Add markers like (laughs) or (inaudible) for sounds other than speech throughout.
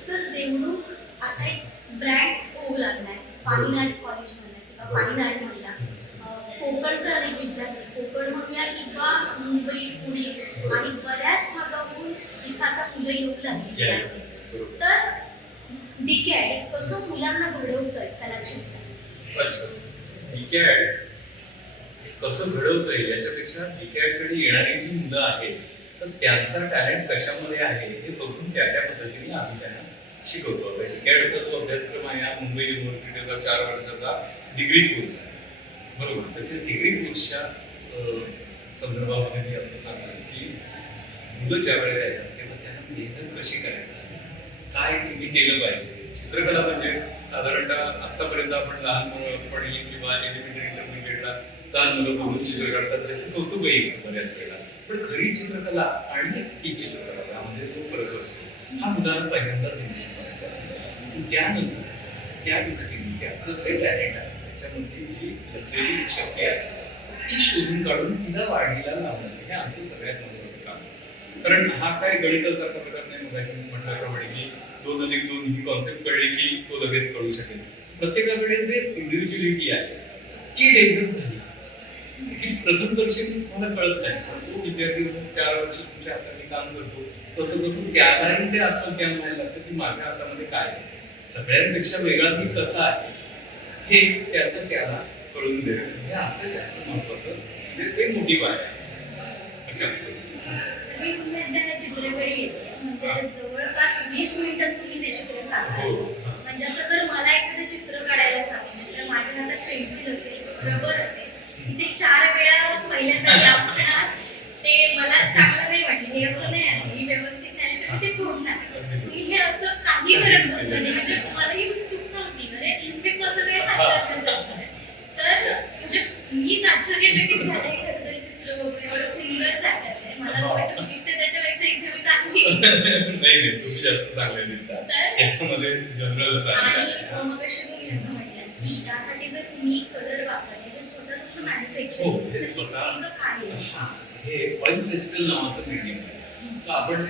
Sir Devrukh आता एक brand होऊ लागलाय फाईन आर्ट कॉलेजमधला किंवा फाईन आर्टमधला कोकणचा अनेक विद्यार्थी कोकण म्हणूया किंवा मुंबई पुणे आणि बऱ्याच भागाहून इथं आता मुलं येऊ लागली. तर डीकॅड कसं मुलांना घडवतंय कला क्षेत्रात डीकॅड कसं घडवतं येईल याच्यापेक्षा डीकॅडकडे येणारी जी मुलं आहेत तर त्यांचा टॅलेंट कशामध्ये आहे हे बघून त्या त्या पद्धतीने आम्ही त्यांना शिकवतो. आता डीकॅडचा जो अभ्यासक्रम आहे हा मुंबई युनिव्हर्सिटीचा चार वर्षाचा डिग्री कोर्स आहे. बरोबर? तर त्या डिग्री कोर्सच्या संदर्भामध्ये मी असं सांगणार की मुलं ज्या वेळेला येतात तेव्हा त्यांना मेहनत कशी करायची? काय तुम्ही केलं पाहिजे? चित्रकला म्हणजे साधारणतः आत्तापर्यंत आपण लहान मुलंपणी किंवा एलिमेंटरी इंटरमिडिएटला लहान मुलं बघून चित्र काढतात त्याचं कौतुकही बऱ्याच वेळेला. पण खरी चित्रकला आणि ही चित्रकला यामध्ये तो फरक असतो. हा मुलांना पहिल्यांदाच समजून त्यानंतर त्या दृष्टीने त्याचं जे टॅलेंट आहे त्याच्यामध्ये जी लक्झरी शक्ती आहे ती शोधून काढून तिला वाढीला लावणं हे आमचं सगळ्यात महत्वाचं काम असतं. कारण हा काय गणितासारखा प्रकार नाही मग म्हटल्याप्रमाणे की दोन अधिक दोन ही कॉन्सेप्ट कळली की तो लगेच कळू शकेल. प्रत्येकाकडे जे इंडिव्हिज्युअलिटी आहे ती डेव्हलप झाली. ती प्रथम दर्शनी तुम्हाला कळत नाही पण तो विद्यार्थी चार वर्ष तुमच्या हाताने काम करतो तसं तसं त्यालाही ते आत्मज्ञान व्हायला लागतं की माझ्या हातामध्ये काय आहे? सगळ्यांपेक्षा वेगळा मी कसा आहे? हे त्याचं त्याला कळून देणं. हे आमचं जास्त महत्वाचं म्हणजे ते मोटिव्ह आहे. अशा मी पुन्हा एकदा या चित्राकडे येते म्हणजे जवळपास वीस मिनिटात तुम्ही ते चित्र हो म्हणजे आता जर मला एखादं चित्र काढायला सांगितलं तर माझ्या हातात पेन्सिल असेल रबर असेल मी ते चार वेळा पहिल्यांदा (laughs) ते मला चांगलं नाही वाटलं हे असं नाही आहे ही व्यवस्थित नाही आली तर मी ते फोडणार तुम्ही हे काही करत बसलं नाही म्हणजे मला ही उत्सुकता होती अरे ते कसं काय जातंय तर म्हणजे मीच आश्चर्यचकित झाले खरं तर चित्र बघून एवढं सुंदर साकारलंय मला असं वाटतं मी दिसते त्याच्यापेक्षा इथे मी चांगली (laughs) नाही नाही तुम्ही जास्त चांगले दिसता. तर याच्यामध्ये जनरल आणि मग अशी तुम्ही असं म्हटलं की त्यासाठी जर तुम्ही कलर वापरले हे स्वतः तुमचं हो, हे स्वतः- काय आहे? हा, हे ऑइल नावाचं मीडियम आहे. तर आपण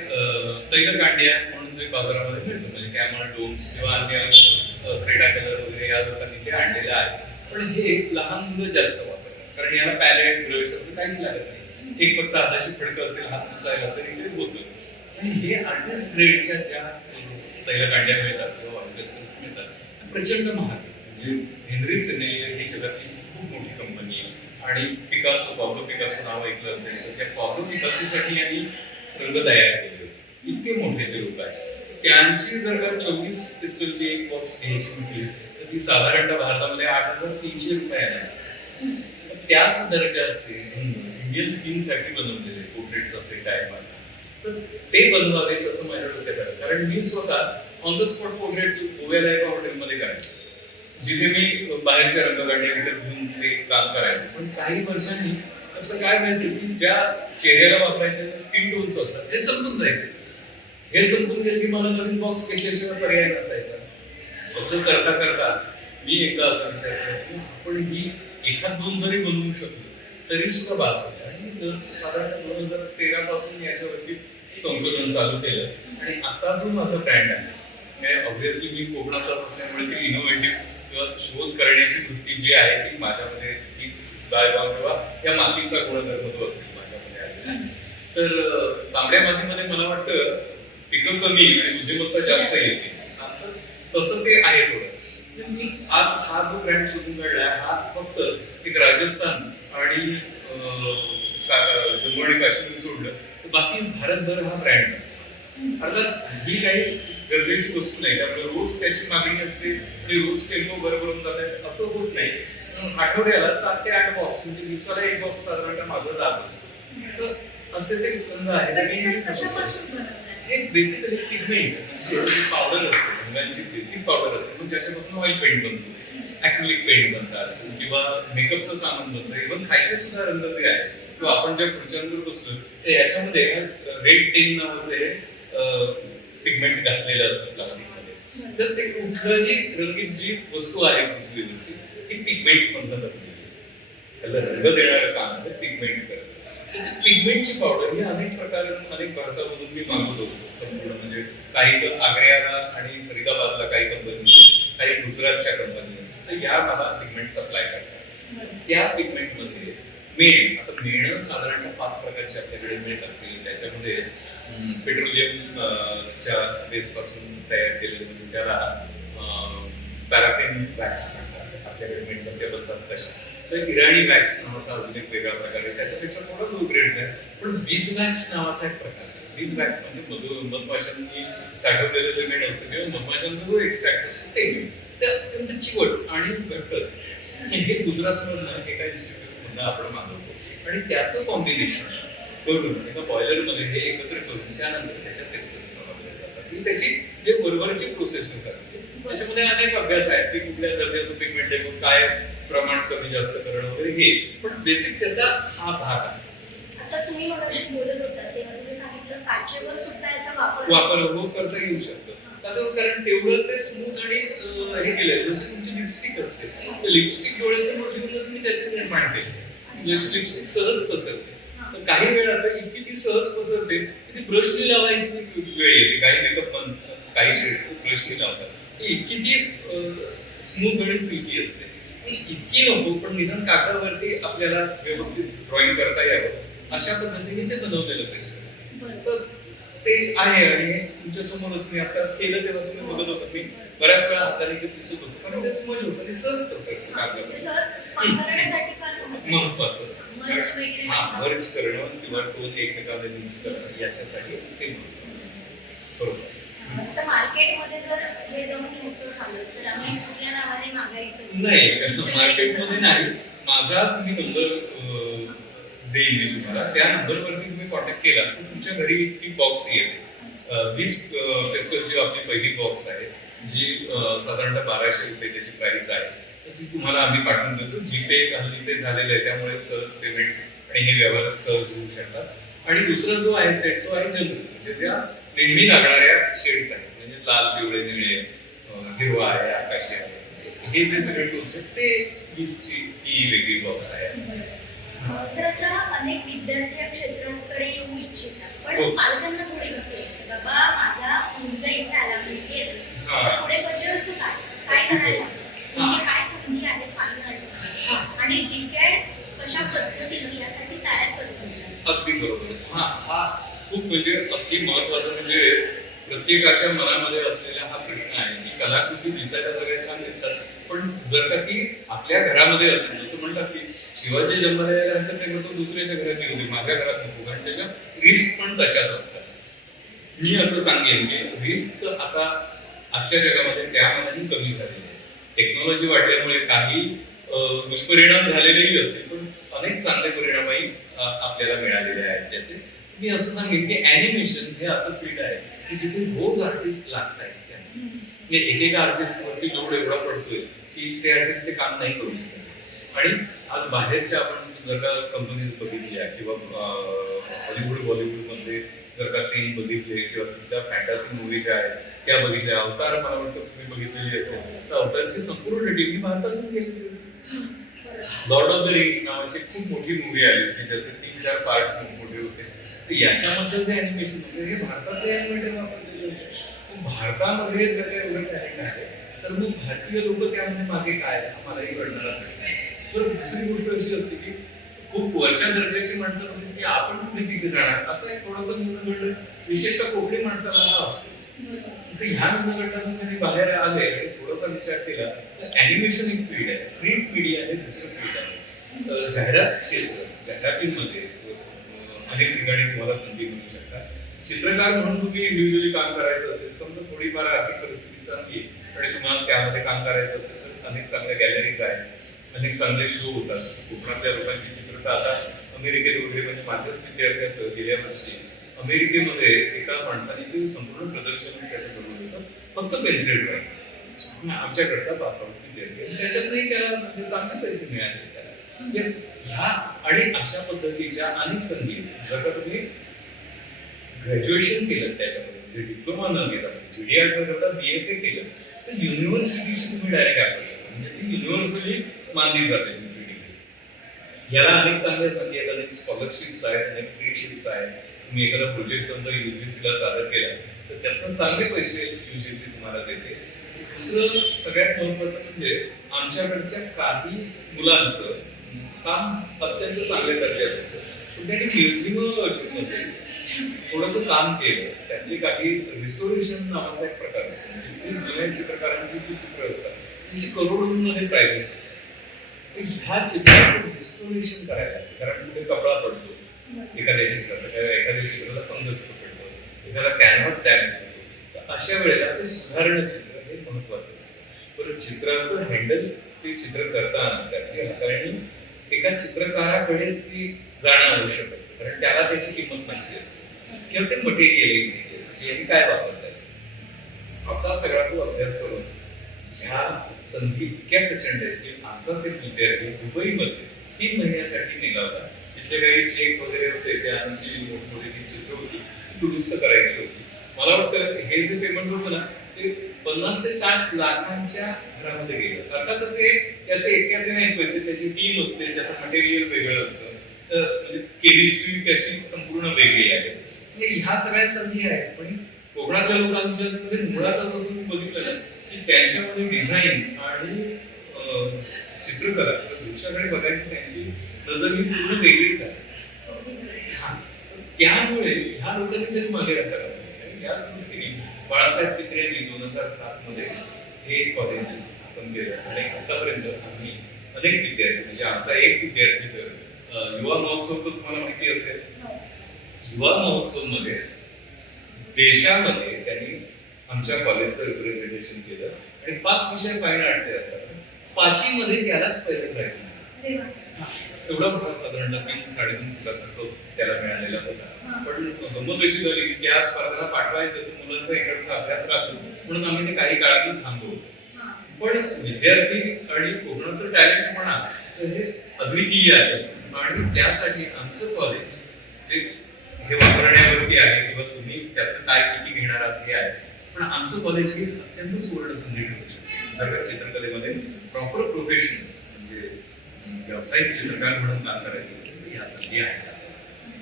तैलकांड्या म्हणून जे बाजारामध्ये मिळतो. म्हणजे कॅमल डोम्स किंवा अन्य अं, क्रीडा कलर वगैरे या लोकांनी ते आणलेलं आहे. पण हे लहान मुलं जास्त वापरतात. कारण याला पॅलेट ब्रश असं काहीच लागत नाही. एक फक्त हाताशी फडकं असेल हात पुसायला तरी ते होतं. आणि हे आर्टिस्ट ग्रेडच्या ज्या तैलकांड्या मिळतात किंवा ऑइल मिळतात प्रचंड महाग म्हणजे हेनरी सिनेलियर ही जगातली खूप मोठी कंपनी आहे. आणि पिकासो पावलो पिकासो नाव ऐकलं असेल तर त्या पावलो पिकासोसाठी यांनी रंग तयार केले होते. इतके मोठे ते लोक आहेत. त्यांची जर का चोवीस पिस्टलची एक बॉक्स घ्यायची म्हटली तर ती साधारणतः भारतामध्ये आठ हजार तीनशे रुपयाला आहे त्याच दर्जाचे इंडियन स्किनसाठी बनवलेले पोर्ट्रेटचा सेट आहे माझा तर ते बनवावे असं माझ्या डोक्यात आलं. कारण मी स्वतः ऑन द स्पॉट पोर्ट्रेट गोव्याला एका हॉटेलमध्ये करायचो जिथे मी बाहेरच्या रंगकांड्या विकत घेऊन ते काम करायचं. पण काही वर्षांनी त्याचं काय व्हायचं की ज्या चेहऱ्याला वापरायचे स्किन टोन्स असतात हे संपून जायचे. हे समजून घेत की मला नवीन बॉक्स घेतल्याशिवाय पर्याय नसायचा. असं करता करता मी एकदा असा विचार केला की आपण ही एखाद दोन जरी बनवू शकलो तरी सुद्धा बास होते. आणि दर- साधारण दोन हजार तेरा पासून याच्यावरती संशोधन चालू केलं. आणि आता जो माझा ब्रँड आहे म्हणजे ऑब्व्हियसली मी कोकणातच असल्यामुळे ती इनोव्हेटिव्ह किंवा शोध करण्याची वृत्ती जी आहे ती माझ्यामध्ये ती बाळगाव किंवा या मातीचा गुणधर्म तो असेल माझ्यामध्ये आलेला तर तांबड्या मातीमध्ये मला वाटतं पिकं कमी आणि बुद्धिमत्ता जास्त येते आता तसं ते आहे थोडं. मी आज हा जो ब्रँड शोधून काढला हा फक्त एक राजस्थान आणि जम्मू आणि काश्मीर सोडलं. तर बाकी भारतभर हा ब्रँड अर्थात ही काही गरजेची वस्तू नाही. त्यामुळे रोज त्याची मागणी असते आणि रोज टेम्पो बरोबर जातात असं होत नाही. आठवड्याला सात ते आठ बॉक्स म्हणजे दिवसाला एक बॉक्स साधारणतः माझा जात असतो. तर असे ते गंध आहे. पण हे बेसिकली पिगमेंट पावडर असते रंगांची बेसिक पावडर असते मग ज्याच्यापासून ऑइल पेंट बनतो. ऍक्रिलिक पेंट बनतात किंवा मेकअपचं सामान बनतं इव्हन खायचे सुद्धा रंग जे आहे किंवा आपण ज्या खुर्च्यांवर बसलो तर याच्यामध्ये रेड टेन नावाचे पिगमेंट घातलेलं असतं प्लास्टिकमध्ये तर ते कुठलंही रंगीत जी वस्तू आहे पृथ्वीवरची ती पिगमेंट बनतात त्याला रंग देणारं काम आहे पिगमेंट करतात पिगमेंटची पावडर ही अनेक प्रकार अनेक भारतामधून मी मागवतो. संपूर्ण म्हणजे काही तर आग्र्याला आणि फरीदाबादला काही कंपनी काही गुजरातच्या कंपनी तर या मला पिगमेंट सप्लाय करतात. त्या पिगमेंटमध्ये मेण आता मेण साधारणतः पाच प्रकारचे आपल्याकडे मिळतात त्याच्यामध्ये पेट्रोलियम च्या बेस पासून तयार केलेले म्हणजे त्याला पॅराफिन वॅक्स म्हणतात. आपल्याकडे मेणबत्त्या बनतात तशा. तर इराणी वॅक्स नावाचा अजून एक वेगळा प्रकार आहे. त्याच्यापेक्षा थोडा लो ग्रेड आहे. पण बीज वॅक्स नावाचा एक प्रकार आहे. बीज वॅक्स म्हणजे मधु मधमाशांनी साठवलेलं जे मेण असतं किंवा मधमाशांचा जो एक्स्ट्रॅक्ट असतो ते ते अत्यंत चिवट आणि कटस आणि हे गुजरातमधनं एका इन्स्टिट्यूटमधनं आपण मागवतो आणि त्याचं कॉम्बिनेशन करून एका बॉयलरमध्ये हे एकत्र करून त्यानंतर त्याच्या टेस्टर्स जातात. ही त्याची जे बरोबरची प्रोसेस मी सांगते त्याच्यामध्ये अनेक अभ्यास आहेत. की कुठल्या दर्जाचं पिगमेंट आहे काय प्रमाण कमी जास्त करणं वगैरे हे पण बेसिक त्याचा हा भाग आहे. आता तुम्ही मगाशी बोलत होता तेव्हा तुम्ही सांगितलं काचेवर सुद्धा याचा वापर वापर हो करता येऊ शकतो. त्याचं कारण तेवढं ते स्मूथ आणि हे केलंय. जसं तुमची लिपस्टिक असते लिपस्टिक डोळ्यासमोर ठेवूनच मी त्याचे निर्माण केले जशी लिपस्टिक सहज पसरते. तर काही वेळा तर इतकी ती सहज पसरते की ती ब्रशनी लावायची वेळ येते. काही मेकअप काही शेड्स ब्रशनी लावतात. ती इतकी ती स्मूथ आणि सिल्की असते. ती इतकी नको पण निदान कागदावरती आपल्याला व्यवस्थित ड्रॉइंग करता यावं अशा पद्धतीने ते बनवलेलं बरोबर तर ते आहे आणि तुमच्या समोरच मी आता केलं तेव्हा तुम्ही बघत होता मी बऱ्याच वेळा हाताने ते दिसत होतो कारण ते समज होतं आणि सहज पसरतं म्हणजे महत्त्वाचं. महत्वाचं असतं हा नाही. मर्ज करणं किंवा दोन एकमेकांना मिक्स करणं याच्यासाठी ते महत्वाचं असतं बरोबर मार्केटमध्ये जर हे जाऊन घ्यायचं झालं तर आम्ही कुठल्या नावाने मागायचं? नाही मार्केटमध्ये नाही. माझा तुम्ही नंबर देईन मी तुम्हाला. त्या नंबरवरती तुम्ही कॉन्टॅक्ट केला तर तुमच्या घरी ती बॉक्स येते. वीस पेस्टलची आपली पहिली बॉक्स आहे जी साधारणतः बाराशे रुपये त्याची प्राइस आहे. तर ती तुम्हाला आम्ही पाठवून देतो. जीपे हल्ली ते झालेलं आहे त्यामुळे सहज पेमेंट आणि हे व्यवहार सहज होऊ शकतात. आणि दुसरा जो आहे सेट तो आहे जनरल म्हणजे त्या नेहमी लागणाऱ्या शेड्स आहेत. लाल पिवळे निळे हिरवा आहे आकाशी आहे. हे जे सगळे टूल्स आहेत ते वीसची ती वेगळी बॉक्स आहे. अं, सर आता अनेक विद्यार्थी या क्षेत्राकडे येऊ इच्छितात पण हो. पालकांना थोडी भीती असते. बाबा माझा मुलगा इथे आला मुलगी पुढे काय? काय करायला. म्हणजे काय संधी पालकांना आणि डीकॅड कशा पद्धतीनं यासाठी तयार करत? अगदी बरोबर. हा हा खूप म्हणजे अगदी महत्वाचं म्हणजे प्रत्येकाच्या मनामध्ये असलेला हा प्रश्न आहे की कलाकृती दिसायला सगळ्या छान दिसतात पण जर का ती आपल्या घरामध्ये असेल जसं म्हणतात की शिवाजी जन्माला यायला हरकत नाही तो दुसऱ्याच्या घरात येऊ दे माझ्या घरात नको कारण त्याच्या रिस्क पण तशाच असतात. मी असं सांगेन की रिस्क आता आजच्या जगामध्ये त्या मनाने कमी झालेली आहे. टेक्नॉलॉजी वाढल्यामुळे काही दुष्परिणाम झालेलेही असतील पण अनेक चांगले परिणामही आपल्याला मिळालेले आहेत त्याचे. मी असं सांगेन की ॲनिमेशन हे असं फील्ड आहे की जिथे रोज आर्टिस्ट लागत आहेत म्हणजे एकेका आर्टिस्ट वरती लोड एवढा पडतोय की ते आर्टिस्ट ते काम नाही करू शकत. आणि आज बाहेरच्या आपण जर का कंपनीज बघितल्या किंवा हॉलिवूड बॉलिवूडमध्ये जर का सीन बघितले किंवा तिथल्या फॅन्टासी मूवी ज्या आहेत त्या बघितल्या. अवतार मला वाटतं तुम्ही बघितलेली असेल. तर अवतारची संपूर्ण टीम भारतातून होती. लॉर्ड ऑफ द रिंग्स नावाची खूप मोठी मूवी आली होती. ज्याचे तीन चार पार्ट खूप मोठे होते. याच्यामध्ये जे ॲनिमेशन म्हणजे हे भारतातले ॲनिमेटर वापरलेले होते. भारतामध्ये जर काही एवढं टॅलेंट आहे तर मग भारतीय लोक त्यामध्ये मागे काय हा मलाही कळणारा प्रश्न आहे. तर दुसरी गोष्ट अशी असते की खूप वरच्या दर्जाची माणसं म्हणजे की आपण कुठे तिथे जाणार? असं एक थोडंसं न्यूनगंड विशेषतः कोकणी माणसाला हा असतो. तर ह्या न्यूनगंडातून त्यांनी बाहेर आले आणि थोडासा विचार केला तर अॅनिमेशन एक फील्ड आहे. प्रिंट मीडिया हे दुसरं फील्ड आहे. जाहिरात क्षेत्र जाहिरातींमध्ये अनेक ठिकाणी तुम्हाला संधी मिळू शकतात. चित्रकार म्हणून तुम्ही इंडिव्हिज्युअली काम करायचं असेल समजा थोडीफार आर्थिक परिस्थिती चांगली आहे आणि तुम्हाला त्यामध्ये काम करायचं असेल तर अनेक चांगल्या गॅलरीज आहेत. अनेक चांगले शो होतात. कोकणातल्या लोकांची चित्रता आता अमेरिकेत वगैरे म्हणजे माझ्याच विद्यार्थ्याचं गेल्या वर्षी अमेरिकेमध्ये एका माणसाने ते संपूर्ण प्रदर्शन त्याचं बनवलं होतं फक्त पेन्सिल ड्रॉइंग आमच्याकडचा पास आउट विद्यार्थी त्याच्यातही त्याला म्हणजे चांगले पैसे मिळाले. म्हणजे ह्या आणि अशा पद्धतीच्या अनेक संधी जर का तुम्ही ग्रॅज्युएशन केलं त्याच्यामध्ये. म्हणजे डिप्लोमा न घेता म्हणजे जीडीआर न करता बी एफ ए केलं. तर युनिव्हर्सिटीशी तुम्ही डायरेक्ट अप्रोच होता म्हणजे ती युनिव्हर्सिटी मानली जाते तुमची डिग्री याला अनेक चांगल्या संधी आहेत अनेक स्कॉलरशिप्स आहेत अनेक फ्रीशिप्स आहेत. तुम्ही एखादा प्रोजेक्ट समजा युजीसीला सादर केला तर त्यातून चांगले पैसे युजीसी तुम्हाला देते. दुसरं सगळ्यात महत्वाचं म्हणजे आमच्याकडच्या काही मुलांचं काम अत्यंत चांगल्या दर्जाचं होतं. पण त्यांनी म्युझियममध्ये थोडंसं काम केलं. त्यातली काही रिस्टोरेशन नावाचा एक प्रकार असतो. म्हणजे जुन्या चित्रकारांची जी चित्र असतात त्यांची करोडोंमध्ये प्राइजेस असतात. ह्या चित्राचं रिस्टोरेशन करायला लागतं. कारण कुठे कपडा पडतो एखाद्या चित्राचा किंवा एखाद्या चित्राला फंगस पकडतो एखादा कॅनव्हास डॅमेज होतो. तर अशा वेळेला ते सुधारणं चित्र हे महत्वाचं असतं. पण चित्राचं हँडल ते चित्र करताना त्याची हाताळणी एका चित्रकाराकडेच ती जाणं आवश्यक असतं कारण त्याला त्याची किंमत माहिती असते. किंवा ते मटेरियल माहिती असते की यांनी काय वापरतात असा सगळा तो अभ्यास करून ह्या संधी इतक्या प्रचंड आहेत की आमचाच एक विद्यार्थी दुबईमध्ये तीन महिन्यासाठी निघाला. होता तिथले काही शेख वगैरे होते त्यांची मोठमोठी ती चित्र होती दुरुस्त करायची होती. मला वाटतं हे जे पेमेंट होतं ना ते पन्नास ते साठ लाखांच्या घरामध्ये गेलं. अर्थातच हे त्याचे एकट्याचे नाही पैसे त्याची टीम असते त्याचं मटेरियल वेगळं असतं. तर म्हणजे केमिस्ट्री त्याची संपूर्ण वेगळी आहे. म्हणजे ह्या सगळ्या संधी आहेत पण कोकणातल्या लोकांच्या मध्ये मुळातच असं मी बघितलं की त्यांच्यामध्ये डिझाईन आणि चित्रकला दृश्याकडे बघायची त्यांची नजर ही पूर्ण वेगळीच आहे. त्यामुळे ह्या लोकांनी तरी मागे राहतात या बाळासाहेब पित्रे यांनी दोन हजार सात मध्ये हे कॉलेज स्थापन केलं. आणि आतापर्यंत आम्ही अनेक विद्यार्थी म्हणजे आमचा एक विद्यार्थी तर युवा महोत्सव तर तुम्हाला माहिती असेल. युवा महोत्सवमध्ये देशामध्ये त्यांनी आमच्या कॉलेजचं रिप्रेझेंटेशन केलं. आणि पाच विषय फाईन आर्टचे असतात. पाचवी मध्ये त्यालाच पहिलं प्राइज अरे एवढा मोठा साधारणतः तीन साडेतीन फुटाचा कप त्याला मिळालेला होता. पण गंमत अशी झाली की त्या स्पर्धेला पाठवायचं तर मुलांचा इकडचा अभ्यास राहतो. म्हणून आम्ही ते काही काळातून थांबवलं हा. पण विद्यार्थी आणि कोकणाचं टॅलेंट म्हणा तर हे अद्वितीय आहे. आणि त्यासाठी आमचं कॉलेज जे हे वापरण्यावरती आहे किंवा तुम्ही त्यातनं काय किती घेणार आहात हे आहे. पण आमचं कॉलेज ही अत्यंत सुवर्ण संधी ठरू शकते का चित्रकलेमध्ये प्रॉपर प्रोफेशन म्हणजे व्यावसायिक चित्रकार म्हणून काम करायचं असेल तर या संधी आहेत.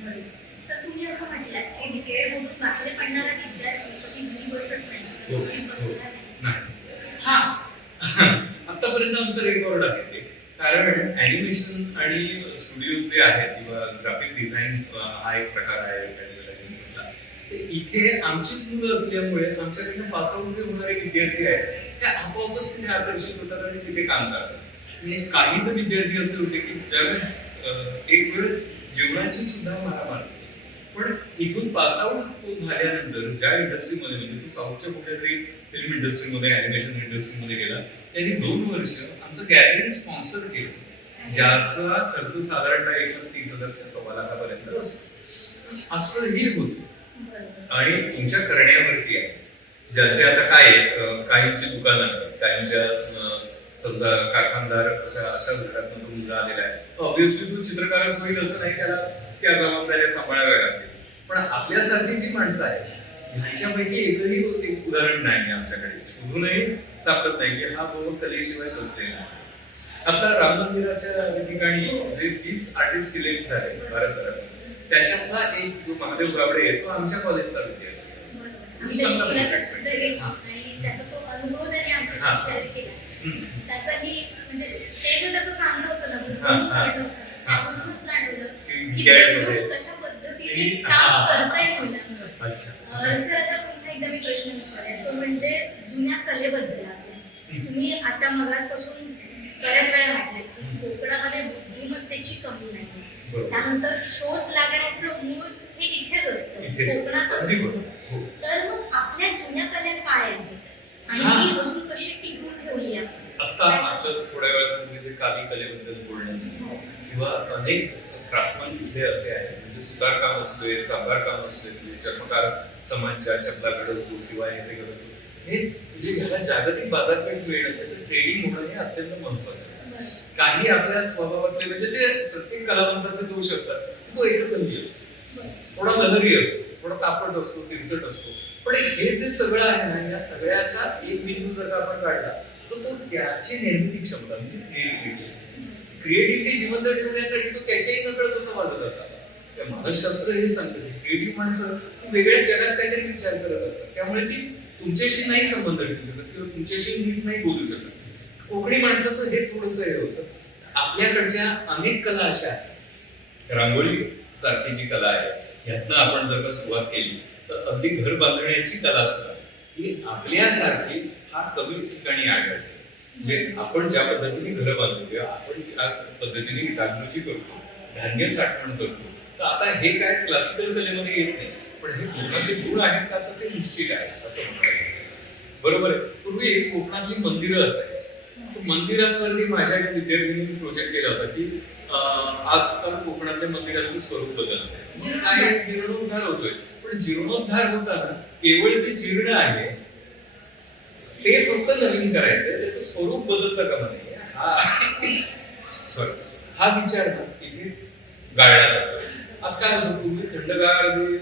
बरं. सर तुम्ही असं म्हटलं की डिकेड मधून बाहेर पडणारा विद्यार्थी कधी घरी बसत नाही हो, कधी घरी बसला नाही. नाही. हा. (laughs) आतापर्यंत आमचं रेकॉर्ड आहे ते. कारण अॅनिमेशन आणि स्टुडिओ जे आहेत किंवा ग्राफिक डिझाईन हा एक प्रकार आहे. इथे आमचीच मुलं असल्यामुळे आमच्याकडनं पासआउट जे होणारे विद्यार्थी आहेत ते आपोआपच तिथे आकर्षित होतात आणि तिथे काम करतात. काही तर विद्यार्थी असे होते की अं, एक वेळ जेवणाची सुद्धा मारामार. पण इथून पासआउट तो झाल्यानंतर ज्या इंडस्ट्रीमध्ये म्हणजे तो साऊथच्या कुठल्या तरी फिल्म इंडस्ट्रीमध्ये अॅनिमेशन इंडस्ट्रीमध्ये गेला त्यांनी दोन वर्ष आमचं गॅदरिंग स्पॉन्सर केलं ज्याचा खर्च साधारणतः एक लाख तीस हजार ते सव्वा लाखापर्यंत असतो असं हे होतं. आणि तुमच्या करण्यावरती आहे ज्याचे आता काय काहींची दुकानं आहेत काहींच्या समजा कारखानदार अशा तो मुलगा आलेला आहे. ऑब्विसली तो चित्रकारच होईल असं नाही त्याला त्या जबाबदाऱ्या सांभाळाव्या लागतील. पण आपल्यासारखी जी माणसं आहेत. ह्यांच्यापैकी एकही एक उदाहरण नाही आमच्याकडे. शोधूनही सापडत नाही की हा बाबा कलेशिवाय बसलेला आहे आता राम मंदिराच्या ठिकाणी जे वीस आर्टिस्ट सिलेक्ट झाले भारतभरात त्याच्यातला एक जो महादेव गावडे आहे तो आमच्या कॉलेजचा विद्यार्थी त्याची तो अनुभव त्याने केला. त्याचाही म्हणजे ते जे त्याचं सांगणं होतं ना. कळलं होतं. जाणवलं की ते लोक कशा पद्धतीने की- काम. करताय मुलांवर अच्छा अं, सर आता पुन्हा एकदा मी प्रश्न विचारेन तो म्हणजे जुन्या कलेबद्दल आपल्या. तुम्ही आता मगासपासून बऱ्याच वेळा म्हटलं की कोकणामध्ये बुद्धिमत्तेची कमी नाही त्यानंतर शोध लागण्याचं मूळ हे इथेच असतं. कोकणातच असतं. हो. तर मग आपल्या जुन्या कला काय आहेत आणि हा. ती अजून कशी टिकवून ठेवली आपण आता आपलं थोड्या वेळापूर्वी जे काली कलेबद्दल बोलण्याचं किंवा अनेक क्राफ्टमन इथले असे आहेत. म्हणजे सुतार काम असू दे चांभार काम असू दे म्हणजे चर्मकार समाजच्या चपला घडवतो किंवा हे ते घडवतो. हे म्हणजे ह्याला जागतिक बाजारपेठ मिळणं त्याचं ट्रेडिंग होणं हे अत्यंत महत्वाचं आहे. काही आपल्या स्वभावातले म्हणजे ते प्रत्येक कलावंताचे दोष असतात. तो एककंदी असतो. थोडा लहरी असतो थोडा तापट असतो तिरसट असतो. पण हे जे सगळं आहे ना या सगळ्याचा एक बिंदू जर का आपण काढला तर तो त्याची निर्मिती क्षमता म्हणजे क्रिएटिव्हिटी असते. क्रिएटिव्हिटी जिवंत ठेवण्यासाठी तो त्याच्याही नकळत असं वाढत असावा. मानसशास्त्र हे सांगतं की क्रिएटिव्ह माणसं ती वेगळ्या जगात काहीतरी विचार करत असतात. त्यामुळे ती तुमच्याशी नाही संबंध ठेवू शकत किंवा तुमच्याशी नीट नाही बोलू शकत. कोकणी माणसाचं हे थोडंसं हे होतं. आपल्याकडच्या अनेक कला अशा आहेत. रांगोळी सारखी जी कला आहे ह्यातनं आपण जर का सुरुवात केली तर अगदी घर बांधण्याची कला सुद्धा. ही आपल्यासारखी फार कमी ठिकाणी आढळते. म्हणजे आपण ज्या पद्धतीने घरं बांधतो किंवा आपण ज्या पद्धतीने डागडुजी करतो धान्य साठवण करतो. तर आता हे काय क्लासिकल कलेमध्ये येत नाही पण हे कोकणातले गुण आहेत का तर ते निश्चित आहे असं म्हणतात बरोबर आहे. पूर्वी कोकणातली मंदिरं असायची. मंदिरांवरती माझ्या एक विद्यार्थ्यांनी प्रोजेक्ट केला होता की आजकाल कोकणातल्या मंदिरांचं स्वरूप बदलत आहे जीर्णोद्धार होतोय. पण जीर्णोद्धार होताना केवळ जे जीर्ण आहे ते फक्त नवीन करायचं त्याचं स्वरूप बदलतं का म्हणे? हा. सॉरी हा विचार ना इथे गाळला जातो आज काय होतं? पूर्वी थंडगार जे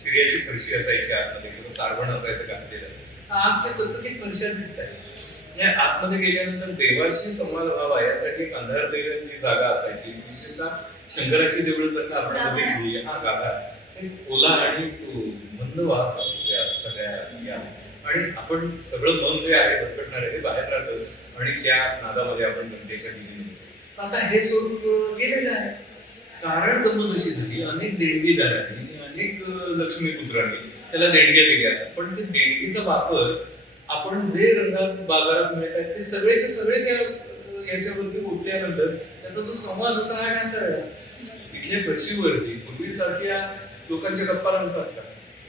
चिऱ्याची फरशी असायची आतमध्ये किंवा सारवण असायचं घातलेलं आज ते चचकीत फरशा दिसत आहे म्हणजे या आतमध्ये गेल्यानंतर देवाशी संवाद व्हावा यासाठी एक अंधार देवांची जागा असायची. विशेषतः शंकराची देवळं जर का आपण. बघितली? हा गाभा. ओला आणि मंद वास असतो त्या सगळ्या या. आणि आपण सगळं मन जे आहे भटकटणार आहे ते बाहेर राहतं आणि त्या नादामध्ये आपण घंटेच्या दिली आता हे स्वरूप गेलेलं आहे. कारण गंमत अशी झाली. अनेक देणगीदारांनी अनेक लक्ष्मीपुत्रांनी त्याला देणग्या दिल्या. पण ते देणगीचा वापर आपण जे रंगात बाजारात मिळत आहेत ते सगळेचे सगळे त्या याच्यावरती ओतल्यानंतर त्यांचा जो संवाद होता हा ढासळला तिथल्या फरशीवरती पूर्वीसारख्या लोकांच्या गप्पा रंगतात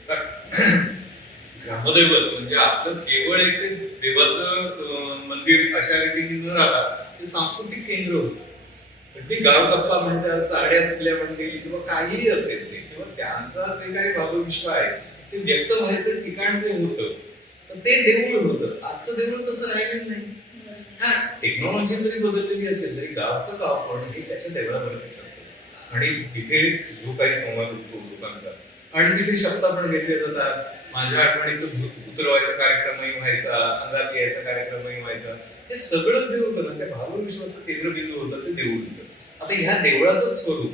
का? (clears throat) ग्रामदैवत म्हणजे आपलं केवळ एक ते देवाचं मंदिर अशा रीतीने न राहता ते सांस्कृतिक केंद्र होतं. ते गाव गप्पा म्हणतात चाड्या चुकल्या म्हणतील किंवा काहीही असेल ते किंवा त्यांचा जे काही भावविश्व आहे ते व्यक्त व्हायचं ठिकाण जे होतं तर ते देऊळ होतं. आजचं देऊळ तसं राहिलेलं नाही. टेक्नॉलॉजी जरी बदललेली असेल तरी गावचं गाव पण हे त्याच्या देवळावरती ठरतं आणि तिथे जो काही संवाद होतो लोकांचा. आणि तिथे शब्द पण घेतले जातात. माझ्या आठवणीत भूत उतरवायचा कार्यक्रमही व्हायचा अंगात यायचा कार्यक्रमही व्हायचा. हे सगळं जे होतं ना त्या भावविश्वाचं केंद्रबिंदू होतं ते देऊळ होतं. आता ह्या देवळाचंच स्वरूप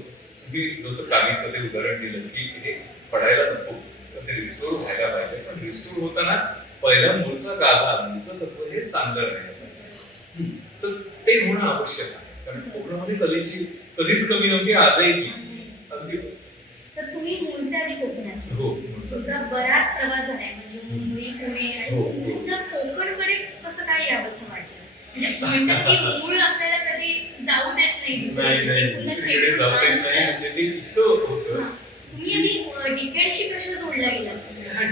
मी जसं कामीचं ते उदाहरण दिलं की हे पडायला नको पण ते रिस्टोर व्हायला पाहिजे. पण रिस्टोर होताना पहिला मूळचा गाभा मूळचं तत्व हे चांगलं राहिलं. तर ते होणं आवश्यक आहे. कारण कोकणामध्ये कलेची कधीच कमी नव्हती आजही ती अगदी. सर तुम्ही मूळचे आधी कोकणात हो मूळचा. तुमचा बराच प्रवास झालाय म्हणजे मुंबई पुणे आणि हो, हो. कोकणकडे कसं काय यावं असं वाटलं म्हणजे म्हणतात की मूळ आपल्याला कधी जाऊ देत नाही दुसरीकडे. नाही नाही ते पुन्हा दुसरीकडे खेचून जाता येत नाही आणतात. म्हणजे ते इतकं होतं. हा. तुम्ही आधी डिकेडशी कसं जोडला गेला हा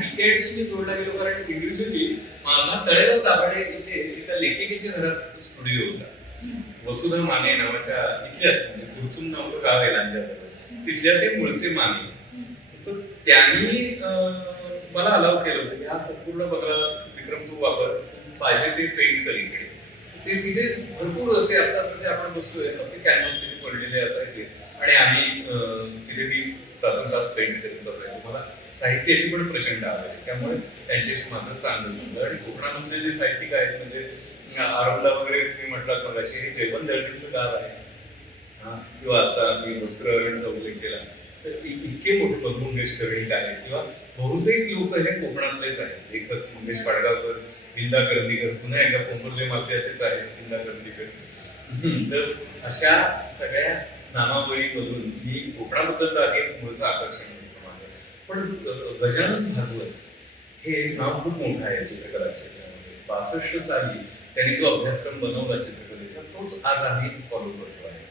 जोडला गेलो कारण इंडिव्हिज्युअली माझा तळेगाव दाभाडे इथे तिथं लेखिकेच्या घरात स्टुडिओ होता. वसुधा माने नावाच्या इथल्याच म्हणजे कुरचून नावाचं गाव आहे लांजाजवळ तिथल्या ते मूळचे माने. तर त्यांनी मला अलाव केलं होतं की हा संपूर्ण बघा विक्रम तू वापर पाहिजे ते पेंट कर इकडे ते तिथे भरपूर असे आता जसे आपण बसतोय असे कॅनव्हास तिथे पडलेले असायचे. आणि आम्ही तिथे मी तासन तास पेंट करत बसायचो. मला साहित्याची पण प्रचंड आवड आहे. त्यामुळे त्यांच्याशी माझं चांगलं झालं. आणि कोकणामधले जे साहित्यिक आहेत म्हणजे अं, आरंभला वगैरे तुम्ही म्हटलात मगाशी हे जेवण दळणीचं गाव आहे हा, किंवा आता मी वस्त्रहरणचा उल्लेख केला तर इतके मोठे मधु मंगेश कर्णिक आहेत. किंवा बहुतेक लोक हे कोकणातलेच आहेत. लेखक मंगेश पाडगावकर विंदा कर्दीकर पुन्हा एकदा पोंबुर्ले माफियाचेच आहेत विंदा कर्दीकर. तर अशा सगळ्या नामावळीमधून मी कोकणाबद्दल तर आधी मूळचं आकर्षण होतं पण गजानन भागवत हे नाव खूप मोठं आहे चित्रकला क्षेत्रामध्ये. बासष्ट साली त्यांनी जो अभ्यासक्रम बनवला चित्रकलेचा तोच आज आम्ही फॉलो करतो आहे.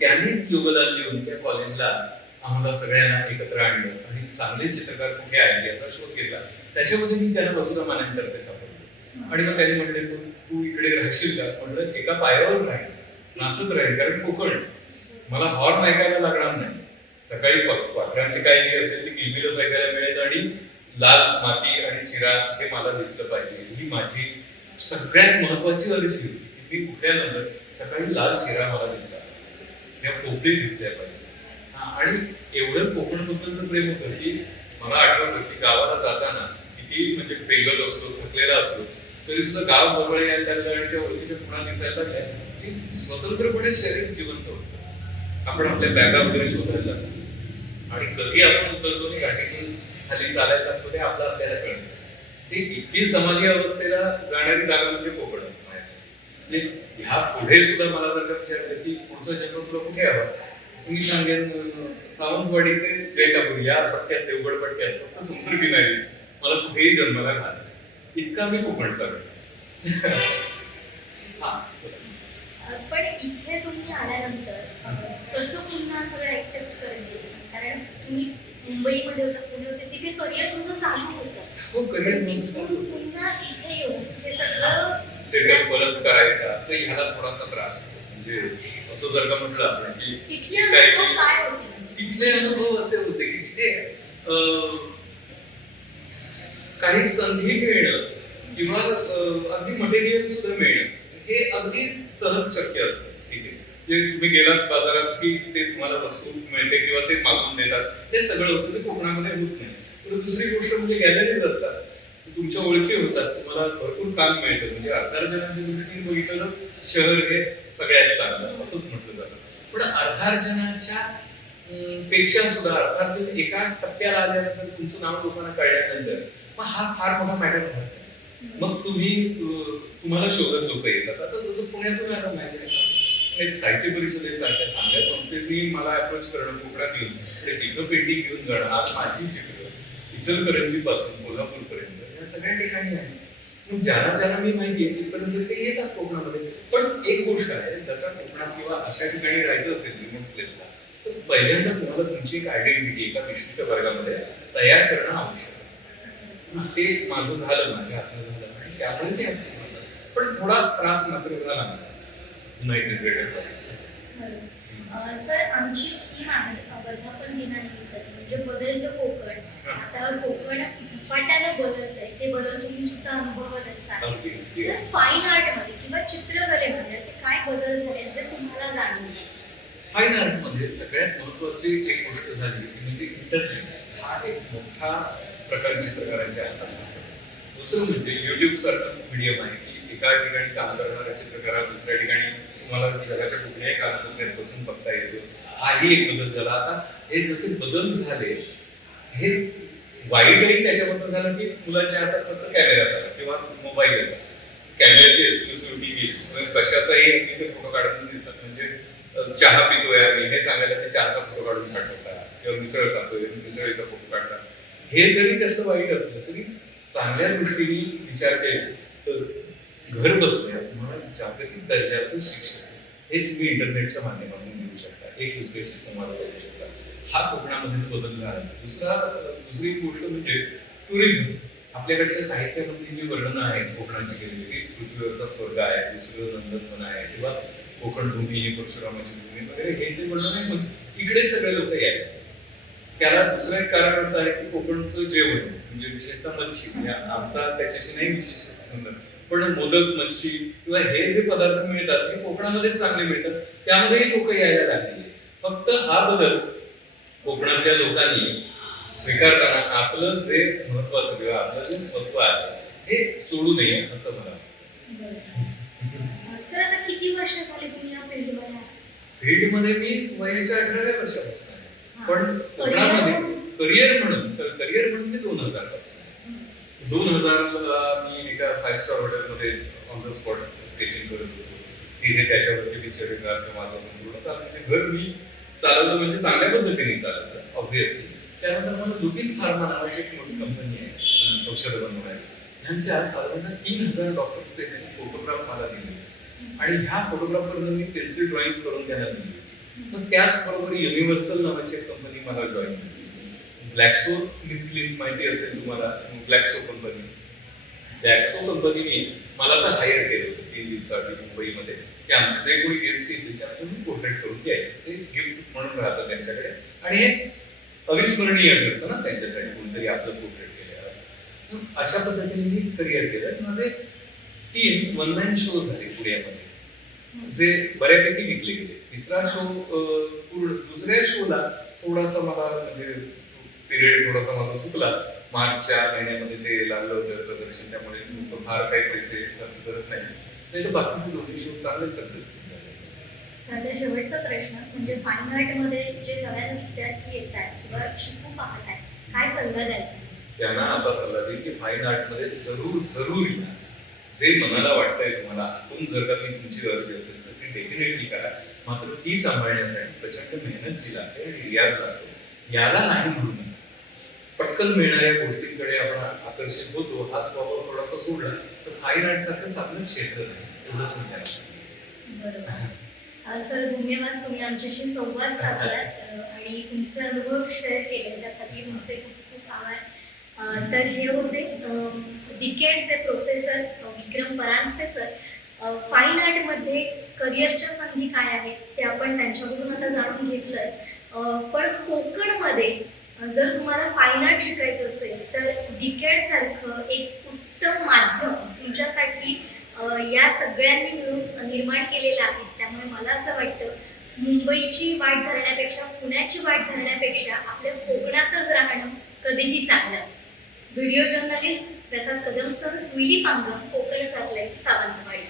त्यांनीच योगदान देऊन त्या कॉलेजला आम्हाला सगळ्यांना एकत्र आणलं आणि चांगले चित्रकार कुठे आहेत याचा शोध घेतला. त्याच्यामध्ये मी त्यांना वसुधा मान्यांतर्फे सापडलो. आणि मग त्यांनी म्हटले "तू- इकडे राहशील का? म्हटलं एका पायावर राहील नाचत राहील कारण कोकण. मला हॉर्न ऐकायला लागणार नाही. सकाळी पक- पाखरांची काय जी असेल ती किलबिलच ऐकायला मिळेल आणि लाल माती आणि चिरा हे मला दिसलं पाहिजे. ही माझी सगळ्यात महत्वाची अर्जी होती की मी उठल्यानंतर सकाळी लाल चिरा मला दिसला पाहिजे. या पोपडी दिसल्या पाहिजे. हा, आणि एवढं कोकणबद्दलचं प्रेम होतं की मला आठवतं की गावाला जाताना किती म्हणजे पेगल असलो थकलेला असलो तरी सुद्धा गाव जवळ यायला लागलं आणि त्या ओळखीच्या पुन्हा दिसायला लागल्या की स्वतंत्रपणे शरीर जिवंत होतं. आपण आपल्या बॅगा वगैरे शोधायला लागलो. आणि कधी आपण उतरतो आणि घाटीतून खाली चालायला लागतो ते आपलं आपल्याला कळतं. ते इतकी समाधी अवस्थेला जाणारी जागा म्हणजे माझ्यासाठी म्हणजे ह्या पुढे सुद्धा मला जर का विचारलं की पुढचा जन्म तुला कुठे हवा मी सांगेन सावंतवाडी ते जैतापूर या पट्ट्यात देवगड पट्ट्यात फक्त समुद्र किनारी. मला कुठेही जन्माला घाल इतका मी कोकणचा आहे. (laughs) हा. पण इथे तुम्ही आल्यानंतर कसं पुन्हा सगळं ऍक्सेप्ट करते कारण तुम्ही मुंबईमध्ये होता पुणे होते तिथे करिअर तुमचं चालू होतं. हो करिअर पुन्हा इथे येऊन हे सगळं सेटअप परत करायचा तर ह्याला थोडासा त्रास होतो. म्हणजे असं जर का म्हटलं आपण की तिथले अनुभव काय होते? तिथले अनुभव असे होते की तिथे अं, काही संधी मिळणं किंवा अगदी मटेरियल सुद्धा मिळणं हे अगदी सहज शक्य असतं. जे तुम्ही गेलात बाजारात की ते तुम्हाला वस्तू मिळते किंवा ते मागून देतात हे सगळं होतं. ते कोकणामध्ये होत नाही. तर दुसरी गोष्ट म्हणजे गॅलरीज असतात. तुमच्या ओळखी होतात. तुम्हाला भरपूर काम मिळतं. म्हणजे अर्थार्जनाच्या दृष्टीने बघितलं तर शहर हे सगळ्यात चांगलं असंच म्हटलं जातं. पण अर्थार्जनाच्या पेक्षा सुद्धा अर्थार्जन एका टप्प्याला आल्यानंतर तुमचं नाव लोकांना कळल्यानंतर मग हा फार मोठा मॅटर होत मग तुम्ही तुम्हाला शोधत लोक येतात. आता जसं पुण्यातून आता माहिती एक साहित्य परिषदेसारख्या चांगल्या संस्थेने मला अप्रोच करणं कोकणात येऊन आणि तिथं पेंटिंग घेऊन जाणं आज माझी चित्र इचलकरंजीपासून कोल्हापूरपर्यंत या सगळ्या ठिकाणी आहे. मग ज्याला ज्याला मी माहिती आहे तिथपर्यंत ते येतात कोकणामध्ये. पण एक गोष्ट आहे जर का कोकणात किंवा अशा ठिकाणी राहायचं असेल रिमोट प्लेसला तर पहिल्यांदा तुम्हाला तुमची एक आयडेंटिटी एका विशिष्ट वर्गामध्ये तयार करणं आवश्यक असतं. ते माझं झालं माझ्या हातनं झालं आणि त्यामुळे ते असतं. पण थोडा त्रास मात्र झाला मला. बरं. अ, सर आमची थीम आहे वर्धापन दिनानिमित्त. म्हणजे बदलतं कोकण. आता कोकण झपाट्यानं बदलतंय. ते बदल तुम्ही सुद्धा अनुभवत असाल. तर फाईन आर्टमध्ये किंवा चित्रकलेमध्ये असे काय बदल झाले जे तुम्हाला जाणवले? फाईन आर्टमध्ये सगळ्यात महत्वाची एक गोष्ट झाली ती म्हणजे इंटरनेट हा एक मोठा प्रकार चित्रकारांच्या हातात झाला. दुसरं म्हणजे युट्यूब सारखं मीडियम आहे. एका ठिकाणी काम करणाऱ्या चित्रकाराला दुसऱ्या ठिकाणी तुम्हाला जगाच्या कुठल्याही कानाकोपऱ्यात बसून बघता येतो. हाही एक बदल झाला. आता हे जसे बदल झाले हे वाईटही त्याच्याबद्दल झालं की मुलांच्या हातात फक्त कॅमेरा झाला किंवा मोबाईल झाला कॅमेऱ्याची एक्सक्लुसिव्हिटी गेली कशाचाही अगदी ते फोटो काढून दिसतात म्हणजे चहा पितोय आम्ही. हे सांगायला ते चहाचा फोटो काढून पाठवतात. किंवा मिसळ खातोय मिसळीचा फोटो काढतात. हे जरी त्यातलं वाईट असलं तरी चांगल्या दृष्टीने विचार केला तर घर बसल्या तुम्हाला जागतिक दर्जाचं शिक्षण. हे तुम्ही इंटरनेटच्या माध्यमातून घेऊ शकता. एक दुसऱ्याशी संवाद साधू शकता. हा कोकणामध्ये बदल झाला. दुसरा दुसरी गोष्ट म्हणजे टुरिझम आपल्याकडच्या साहित्यामध्ये जी वर्णनं आहेत कोकणाची केलेली की पृथ्वीवरचा स्वर्ग आहे दुसरं नंदनवन आहे किंवा कोकण भूमी परशुरामाची भूमी वगैरे हे ते वर्णन आहे पण इकडे सगळे लोक आहेत त्याला दुसरं एक कारण असं आहे की कोकणचं जेवण म्हणजे विशेषतः मच्छी म्हणजे आमचा त्याच्याशी नाही विशेष संबंध. पण मोदक मच्छी किंवा हे जे पदार्थ मिळतात हे कोकणामध्येच चांगले मिळतात त्यामध्येही लोक यायला लागली फक्त हा बदल कोकणातल्या लोकांनी स्वीकारताना आपलं जे महत्वाचं किंवा आपलं जे स्वत्व आहे हे सोडू नये असं मला सर आता किती वर्ष झाले तुम्ही या फील्डमध्ये? फील्डमध्ये मी वयाच्या अठराव्या वर्षापासून आहे. पण कोकणामध्ये म्हणून? करिअर म्हणून करिअर म्हणून मी दोन हजारपासून. दोन हजार मी एका फाईव्ह स्टार हॉटेलमध्ये ऑन द स्पॉट स्केचिंग करत होतो. तिथे त्याच्यावरती पिक्चर येतात माझं संपूर्ण चाललं. घर मी चालवलं म्हणजे चांगल्या पद्धतीने चालवलं ऑब्व्हियसली त्यानंतर मला लुकिन फार्मा नावाची एक मोठी कंपनी आहे औषध औषधं बनवणारी. ह्यांच्या साधारणतः तीन हजार डॉक्टर्सचे फोटोग्राफ मला दिले. आणि ह्या फोटोग्राफरनं मी पेन्सिल ड्रॉइंग करून त्यांना दिली. मग त्याचबरोबर युनिव्हर्सल नावाची एक कंपनी मला जॉईन केली. ग्लॅक्सो स्मिथ क्लीन माहिती असेल तुम्हाला ग्लॅक्सो कंपनी ग्लॅक्सो कंपनीने मला तर हायर केलं होतं तीन दिवसासाठी मुंबईमध्ये. की आमचं जे कोणी गेस्ट येईल त्यांना तुम्ही पोर्ट्रेट करून द्यायचं ते गिफ्ट म्हणून राहतं त्यांच्याकडे. आणि हे अविस्मरणीय ठरतं ना त्यांच्यासाठी कोणतरी आपलं पोर्ट्रेट केलं असं. अशा पद्धतीने मी करिअर केलं. माझे तीन वन मॅन शो झाले पुण्यामध्ये. जे बऱ्यापैकी विकले गेले. तिसरा शो पूर्ण दुसऱ्या शोला थोडासा मला म्हणजे पिरियड थोडासा माझा चुकला. मार्चच्या महिन्यामध्ये ते लागलं होतं प्रदर्शन त्यामुळे फार काही पैसे खर्च करत नाही. नाही तर बाकीचे दोन्ही शो चांगले सक्सेसफुल साधा शेवटचा प्रश्न म्हणजे फाईन आर्टमध्ये जे नव्याने विद्यार्थी येत आहेत किंवा शिकू पाहत आहेत काय सल्ला द्याल? त्यांना असा सल्ला देईल की फाईन आर्टमध्ये जरूर जरूर या. जे मनाला वाटतंय तुम्हाला आतून जर का ती तुमची अर्जी असेल तर ती डेफिनेटली करा. मात्र ती सांभाळण्यासाठी प्रचंड मेहनत जी लागते आणि रियाज लागतो. याला नाही म्हणू नका. पटकन मिळणाऱ्या गोष्टींकडे आपण आकर्षित होतो. हाच स्वभाव थोडासा सोडला तर फाईन आर्ट सारखं चांगलं क्षेत्र नाही एवढंच मी बरोबर. सर धन्यवाद तुम्ही आमच्याशी संवाद साधलात. आणि तुमचे अनुभव शेअर केले त्यासाठी तुमचे खूप खूप आभार. तर हे होते डिकेडचे professor Vikram Paranjpe sir fine आर्टमध्ये करिअरच्या संधी काय आहेत ते आपण त्यांच्याकडून आता जाणून घेतलंच. पण कोकणमध्ये जर तुम्हाला फाईन आर्ट शिकायचं असेल तर डिकेड सारखं एक उत्तम माध्यम तुमच्यासाठी या सगळ्यांनी मिळून निर्माण केलेलं आहे. त्यामुळे मला असं वाटतं मुंबईची वाट धरण्यापेक्षा पुण्याची वाट धरण्यापेक्षा आपल्या कोकणातच राहणं कधीही चांगलं. व्हिडिओ जर्नलिस्ट प्रसाद कदमसह जुईली पांगम कोकण साधलंय सावंतवाडी.